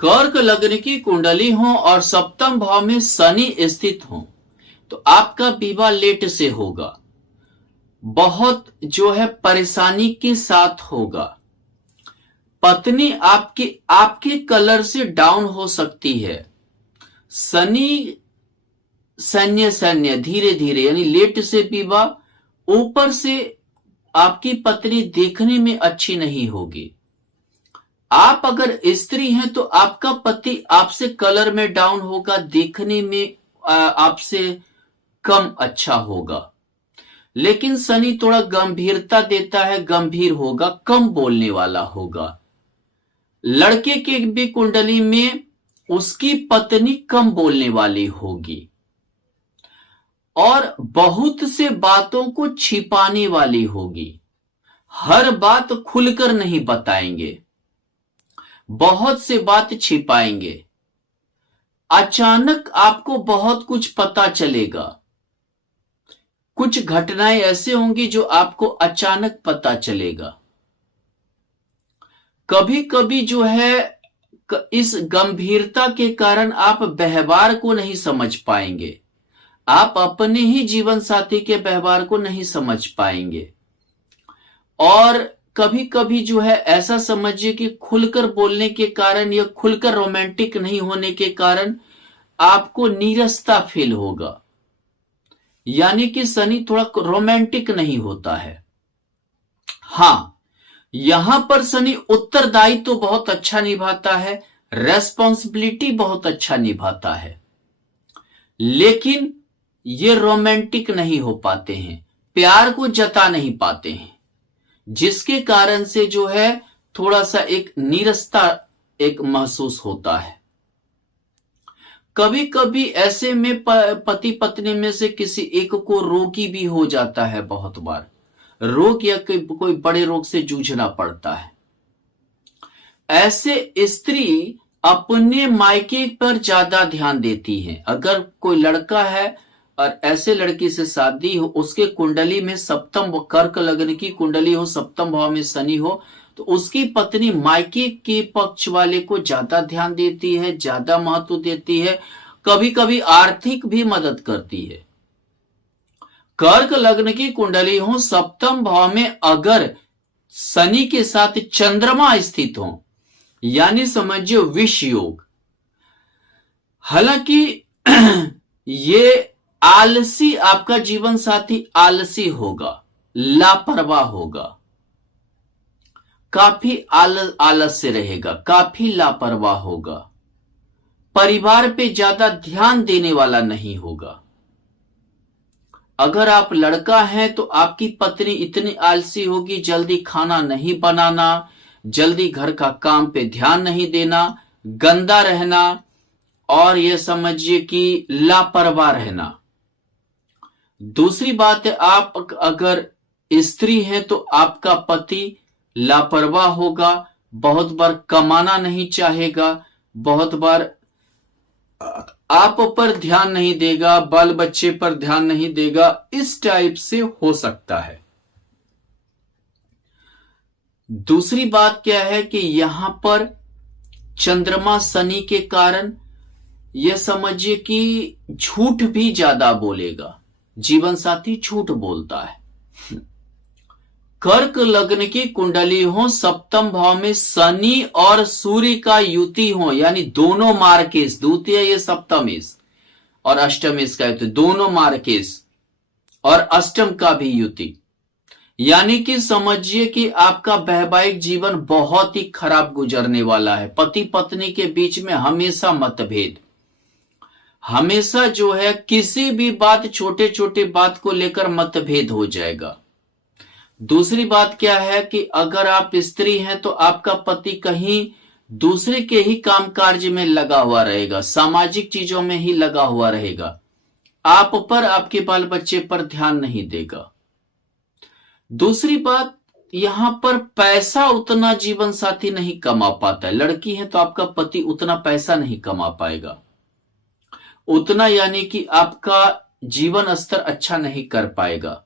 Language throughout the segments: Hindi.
कर्क लग्न की कुंडली हो और सप्तम भाव में शनि स्थित हो तो आपका विवाह लेट से होगा, बहुत जो है परेशानी के साथ होगा। पत्नी आपकी आपके कलर से डाउन हो सकती है। शनि सैन्य सैन्य धीरे धीरे यानी लेट से विवाह, ऊपर से आपकी पत्नी देखने में अच्छी नहीं होगी। आप अगर स्त्री हैं तो आपका पति आपसे कलर में डाउन होगा, देखने में आपसे कम अच्छा होगा। लेकिन शनि थोड़ा गंभीरता देता है, गंभीर होगा, कम बोलने वाला होगा। लड़के के भी कुंडली में उसकी पत्नी कम बोलने वाली होगी और बहुत से बातों को छिपाने वाली होगी। हर बात खुलकर नहीं बताएंगे, बहुत से बात छिपाएंगे। अचानक आपको बहुत कुछ पता चलेगा। कुछ घटनाएं ऐसे होंगी जो आपको अचानक पता चलेगा। कभी कभी जो है इस गंभीरता के कारण आप व्यवहार को नहीं समझ पाएंगे, आप अपने ही जीवन साथी के व्यवहार को नहीं समझ पाएंगे। और कभी कभी जो है ऐसा समझिए कि खुलकर बोलने के कारण या खुलकर रोमांटिक नहीं होने के कारण आपको नीरसता फील होगा, यानी कि शनि थोड़ा रोमांटिक नहीं होता है। हां, यहां पर शनि उत्तरदायित्व तो बहुत अच्छा निभाता है, रेस्पॉन्सिबिलिटी बहुत अच्छा निभाता है, लेकिन ये रोमांटिक नहीं हो पाते हैं, प्यार को जता नहीं पाते हैं, जिसके कारण से जो है थोड़ा सा एक नीरसता एक महसूस होता है। कभी कभी ऐसे में पति पत्नी में से किसी एक को रोगी भी हो जाता है, बहुत बार रोग या कोई बड़े रोग से जूझना पड़ता है। ऐसे स्त्री अपने मायके पर ज्यादा ध्यान देती है। अगर कोई लड़का है और ऐसे लड़की से शादी हो, उसके कुंडली में सप्तम कर्क लग्न की कुंडली हो, सप्तम भाव में शनि हो, तो उसकी पत्नी मायके के पक्ष वाले को ज्यादा ध्यान देती है, ज्यादा महत्व देती है, कभी कभी आर्थिक भी मदद करती है। कर्क लग्न की कुंडली हो, सप्तम भाव में अगर शनि के साथ चंद्रमा स्थित हो, यानी समझिए विष योग। हालांकि ये आलसी, आपका जीवन साथी आलसी होगा, लापरवाह होगा, काफी आलस्य रहेगा, काफी लापरवाह होगा, परिवार पे ज्यादा ध्यान देने वाला नहीं होगा। अगर आप लड़का हैं तो आपकी पत्नी इतनी आलसी होगी, जल्दी खाना नहीं बनाना, जल्दी घर का काम पे ध्यान नहीं देना, गंदा रहना और यह समझिए कि लापरवाह रहना। दूसरी बात है, आप अगर स्त्री हैं तो आपका पति लापरवाह होगा, बहुत बार कमाना नहीं चाहेगा, बहुत बार आप पर ध्यान नहीं देगा, बाल बच्चे पर ध्यान नहीं देगा, इस टाइप से हो सकता है। दूसरी बात क्या है कि यहां पर चंद्रमा शनि के कारण यह समझिए कि झूठ भी ज्यादा बोलेगा, जीवन साथी झूठ बोलता है। कर्क लग्न की कुंडली हो, सप्तम भाव में शनि और सूर्य का युति हो, यानी दोनों मार्केश, द्वितीय ये सप्तमेश और अष्टमेश का युति, दोनों मार्केश और अष्टम का भी युति, यानी कि समझिए कि आपका वैवाहिक जीवन बहुत ही खराब गुजरने वाला है। पति पत्नी के बीच में हमेशा मतभेद, हमेशा जो है किसी भी बात, छोटे छोटे बात को लेकर मतभेद हो जाएगा। दूसरी बात क्या है कि अगर आप स्त्री हैं तो आपका पति कहीं दूसरे के ही कामकाज में लगा हुआ रहेगा, सामाजिक चीजों में ही लगा हुआ रहेगा, आप पर, आपके बाल बच्चे पर ध्यान नहीं देगा। दूसरी बात, यहां पर पैसा उतना जीवन साथी नहीं कमा पाता है। लड़की है तो आपका पति उतना पैसा नहीं कमा पाएगा, उतना यानी कि आपका जीवन स्तर अच्छा नहीं कर पाएगा,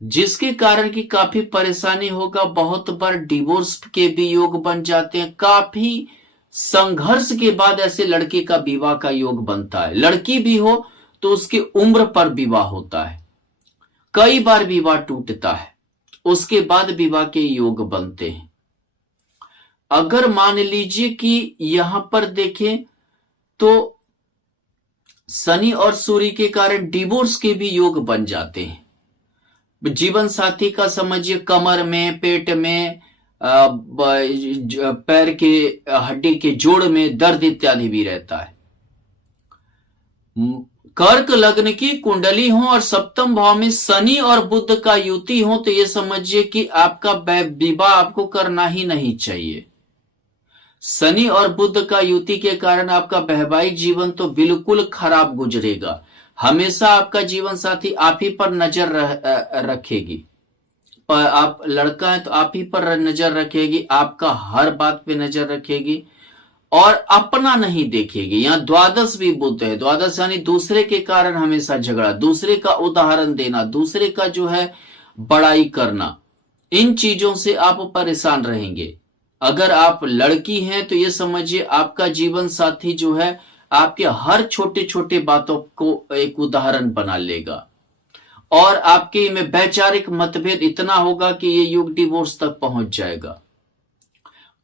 जिसके कारण की काफी परेशानी होगा। बहुत बार डिवोर्स के भी योग बन जाते हैं, काफी संघर्ष के बाद ऐसे लड़के का विवाह का योग बनता है। लड़की भी हो तो उसकी उम्र पर विवाह होता है। कई बार विवाह टूटता है, उसके बाद विवाह के योग बनते हैं। अगर मान लीजिए कि यहां पर देखें तो शनि और सूर्य के कारण डिवोर्स के भी योग बन जाते हैं। जीवन साथी का समझिए कमर में, पेट में, पैर के हड्डी के जोड़ में दर्द इत्यादि भी रहता है। कर्क लग्न की कुंडली हो और सप्तम भाव में शनि और बुध का युति हो तो ये समझिए कि आपका विवाह आपको करना ही नहीं चाहिए। शनि और बुध का युति के कारण आपका वैवाहिक जीवन तो बिल्कुल खराब गुजरेगा। हमेशा आपका जीवन साथी आप ही पर नजर रखेगी। आप लड़का है तो आप ही पर नजर रखेगी, आपका हर बात पे नजर रखेगी और अपना नहीं देखेगी। यहाँ द्वादश भी बुध है। द्वादश यानी दूसरे के कारण हमेशा झगड़ा, दूसरे का उदाहरण देना, दूसरे का जो है बड़ाई करना, इन चीजों से आप परेशान रहेंगे। अगर आप लड़की हैं तो ये समझिए आपका जीवन साथी जो है आपके हर छोटे छोटे बातों को एक उदाहरण बना लेगा और आपके में वैचारिक मतभेद इतना होगा कि ये युग डिवोर्स तक पहुंच जाएगा।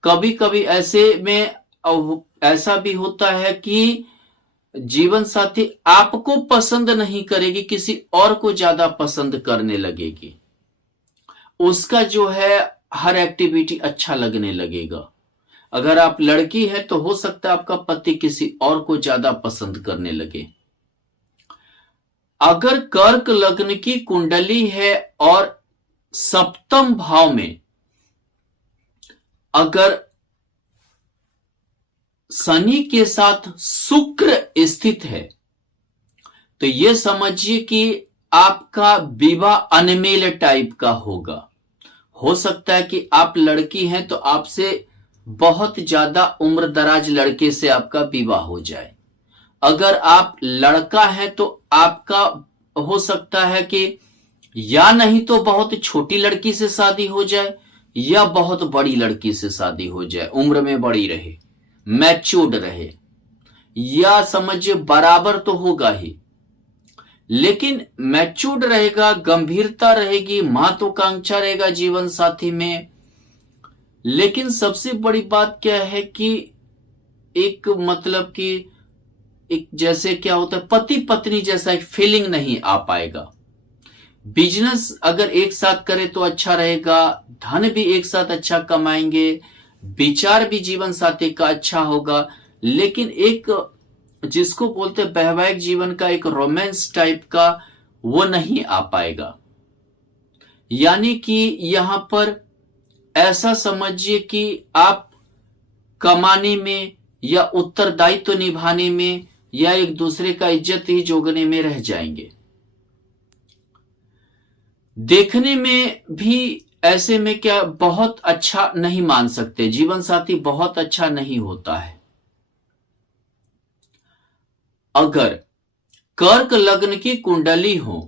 कभी कभी ऐसे में ऐसा भी होता है कि जीवन साथी आपको पसंद नहीं करेगी, किसी और को ज्यादा पसंद करने लगेगी। उसका जो है हर एक्टिविटी अच्छा लगने लगेगा। अगर आप लड़की है तो हो सकता है आपका पति किसी और को ज्यादा पसंद करने लगे। अगर कर्क लग्न की कुंडली है और सप्तम भाव में अगर शनि के साथ शुक्र स्थित है तो यह समझिए कि आपका विवाह अनमेल टाइप का होगा। हो सकता है कि आप लड़की हैं तो आपसे बहुत ज्यादा उम्र दराज लड़के से आपका विवाह हो जाए। अगर आप लड़का है तो आपका हो सकता है कि या नहीं तो बहुत छोटी लड़की से शादी हो जाए या बहुत बड़ी लड़की से शादी हो जाए, उम्र में बड़ी रहे, मैच्योर्ड रहे, या समझिए बराबर तो होगा ही लेकिन मैच्योर्ड रहेगा, गंभीरता रहेगी, महत्वाकांक्षा रहेगा जीवन साथी में। लेकिन सबसे बड़ी बात क्या है कि एक मतलब कि एक जैसे क्या होता है पति पत्नी जैसा एक फीलिंग नहीं आ पाएगा। बिजनेस अगर एक साथ करे तो अच्छा रहेगा, धन भी एक साथ अच्छा कमाएंगे, विचार भी जीवन साथी का अच्छा होगा, लेकिन एक जिसको बोलते हैं वैवाहिक जीवन का एक रोमांस टाइप का वो नहीं आ पाएगा। यानी कि यहां पर ऐसा समझिए कि आप कमाने में या उत्तरदायित्व तो निभाने में या एक दूसरे का इज्जत ही जोगने में रह जाएंगे। देखने में भी ऐसे में क्या बहुत अच्छा नहीं मान सकते, जीवन साथी बहुत अच्छा नहीं होता है। अगर कर्क लग्न की कुंडली हो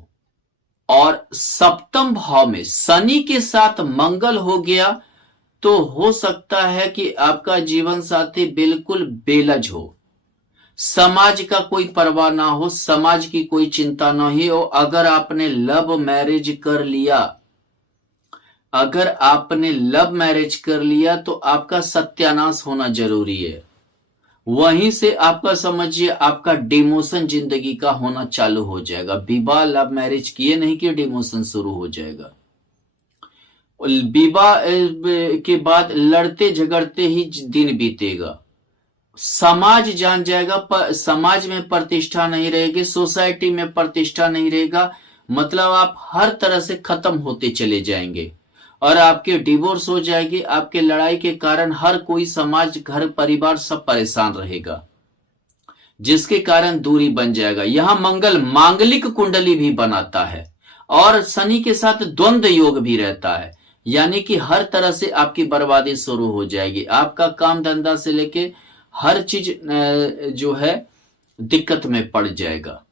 और सप्तम भाव में शनि के साथ मंगल हो गया तो हो सकता है कि आपका जीवन साथी बिल्कुल बेलज हो, समाज का कोई परवाह ना हो, समाज की कोई चिंता नहीं हो। अगर आपने लव मैरिज कर लिया, अगर आपने लव मैरिज कर लिया तो आपका सत्यानाश होना जरूरी है। वहीं से आपका समझिए आपका डिमोशन जिंदगी का होना चालू हो जाएगा। विवाह लव मैरिज किए नहीं कि डिमोशन शुरू हो जाएगा। विवाह के बाद लड़ते झगड़ते ही दिन बीतेगा, समाज जान जाएगा, समाज में प्रतिष्ठा नहीं रहेगी, सोसाइटी में प्रतिष्ठा नहीं रहेगा, मतलब आप हर तरह से खत्म होते चले जाएंगे और आपके डिवोर्स हो जाएगी। आपके लड़ाई के कारण हर कोई समाज, घर, परिवार सब परेशान रहेगा, जिसके कारण दूरी बन जाएगा। यहां मंगल मांगलिक कुंडली भी बनाता है और शनि के साथ द्वंद्व योग भी रहता है, यानी कि हर तरह से आपकी बर्बादी शुरू हो जाएगी। आपका काम धंधा से लेके हर चीज जो है दिक्कत में पड़ जाएगा।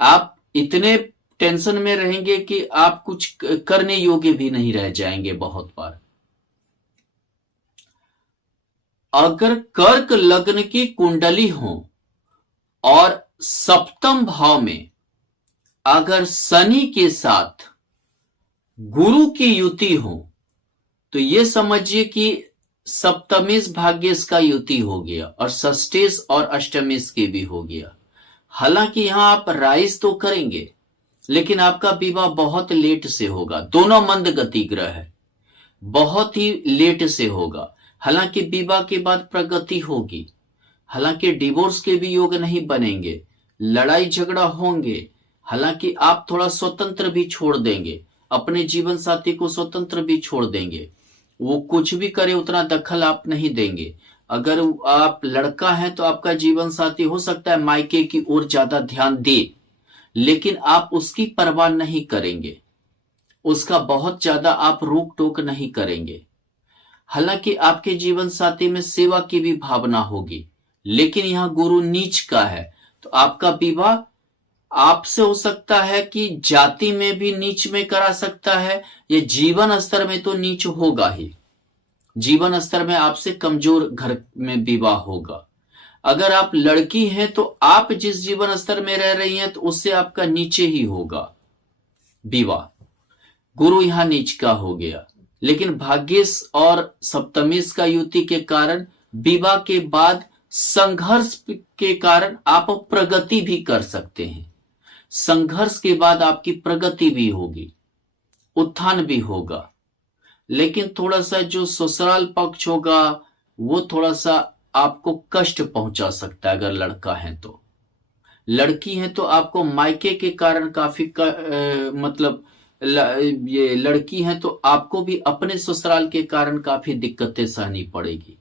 आप इतने टेंशन में रहेंगे कि आप कुछ करने योग्य भी नहीं रह जाएंगे बहुत बार। अगर कर्क लग्न की कुंडली हो और सप्तम भाव में अगर शनि के साथ गुरु की युति हो तो ये समझिए कि सप्तमेश भाग्येश का युति हो गया और षष्ठेश और अष्टमेश के भी हो गया। हालांकि यहां आप राइज तो करेंगे लेकिन आपका विवाह बहुत लेट से होगा। दोनों मंद गति ग्रह है, बहुत ही लेट से होगा। हालांकि विवाह के बाद प्रगति होगी, हालांकि डिवोर्स के भी योग नहीं बनेंगे, लड़ाई झगड़ा होंगे, हालांकि आप थोड़ा स्वतंत्र भी छोड़ देंगे, अपने जीवन साथी को स्वतंत्र भी छोड़ देंगे, वो कुछ भी करे उतना दखल आप नहीं देंगे। अगर आप लड़का हैं तो आपका जीवन साथी हो सकता है मायके की ओर ज्यादा ध्यान दे, लेकिन आप उसकी परवाह नहीं करेंगे, उसका बहुत ज्यादा आप रोक टोक नहीं करेंगे। हालांकि आपके जीवन साथी में सेवा की भी भावना होगी, लेकिन यहां गुरु नीच का है तो आपका विवाह आपसे हो सकता है कि जाति में भी नीच में करा सकता है, ये जीवन स्तर में तो नीच होगा ही, जीवन स्तर में आपसे कमजोर घर में विवाह होगा। अगर आप लड़की हैं तो आप जिस जीवन स्तर में रह रही हैं तो उससे आपका नीचे ही होगा विवाह। गुरु यहां नीच का हो गया, लेकिन भाग्येश और सप्तमेश का युति के कारण विवाह के बाद संघर्ष के कारण आप प्रगति भी कर सकते हैं। संघर्ष के बाद आपकी प्रगति भी होगी, उत्थान भी होगा, लेकिन थोड़ा सा जो ससुराल पक्ष होगा वो थोड़ा सा आपको कष्ट पहुंचा सकता है। अगर लड़का है तो, लड़की है तो आपको मायके के कारण काफी मतलब ये लड़की है तो आपको भी अपने ससुराल के कारण काफी दिक्कतें सहनी पड़ेगी।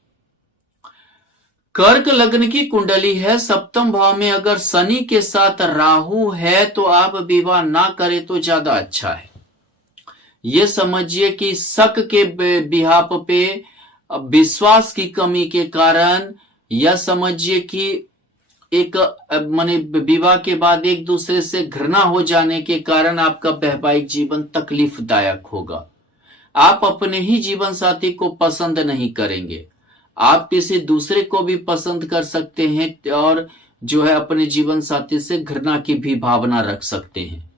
कर्क लग्न की कुंडली है, सप्तम भाव में अगर शनि के साथ राहु है तो आप विवाह ना करें तो ज्यादा अच्छा है। ये समझिए कि शक के बिहाप पे विश्वास की कमी के कारण, या समझिए कि एक माने विवाह के बाद एक दूसरे से घृणा हो जाने के कारण आपका वैवाहिक जीवन तकलीफदायक होगा। आप अपने ही जीवन साथी को पसंद नहीं करेंगे, आप किसी दूसरे को भी पसंद कर सकते हैं और जो है अपने जीवन साथी से घृणा की भी भावना रख सकते हैं।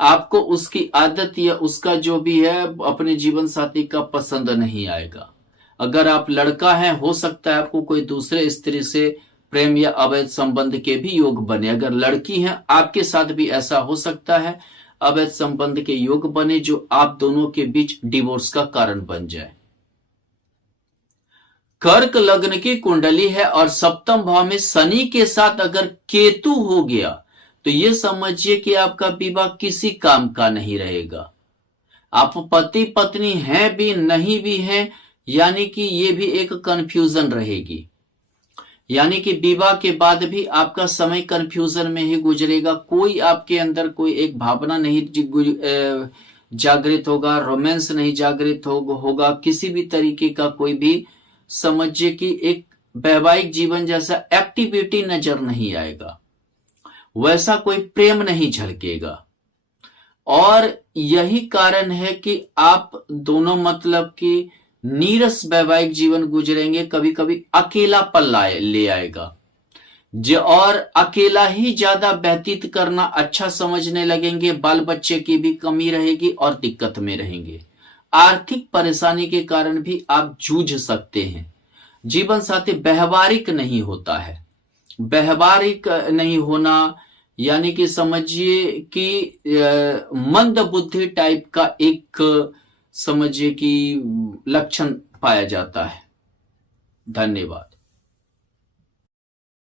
आपको उसकी आदत या उसका जो भी है अपने जीवन साथी का पसंद नहीं आएगा। अगर आप लड़का हैं हो सकता है आपको कोई दूसरे स्त्री से प्रेम या अवैध संबंध के भी योग बने। अगर लड़की हैं आपके साथ भी ऐसा हो सकता है, अवैध संबंध के योग बने जो आप दोनों के बीच डिवोर्स का कारण बन जाए। कर्क लग्न की कुंडली है और सप्तम भाव में शनि के साथ अगर केतु हो गया तो ये समझिए कि आपका विवाह किसी काम का नहीं रहेगा। आप पति पत्नी हैं भी नहीं भी हैं, यानी कि ये भी एक कंफ्यूजन रहेगी, यानी कि विवाह के बाद भी आपका समय कंफ्यूजन में ही गुजरेगा। कोई आपके अंदर कोई एक भावना नहीं जागृत होगा, रोमांस नहीं जागृत होगा, किसी भी तरीके का कोई भी समझिए कि एक वैवाहिक जीवन जैसा एक्टिविटी नजर नहीं आएगा, वैसा कोई प्रेम नहीं झलकेगा। और यही कारण है कि आप दोनों मतलब कि नीरस वैवाहिक जीवन गुजरेंगे, कभी कभी अकेलापन ले आएगा और अकेला ही ज्यादा व्यतीत करना अच्छा समझने लगेंगे। बाल बच्चे की भी कमी रहेगी और दिक्कत में रहेंगे। आर्थिक परेशानी के कारण भी आप जूझ सकते हैं। जीवन साथी व्यवहारिक नहीं होता है, व्यवहारिक नहीं होना यानी कि समझिए कि मंद बुद्धि टाइप का एक समझिए कि लक्षण पाया जाता है। धन्यवाद।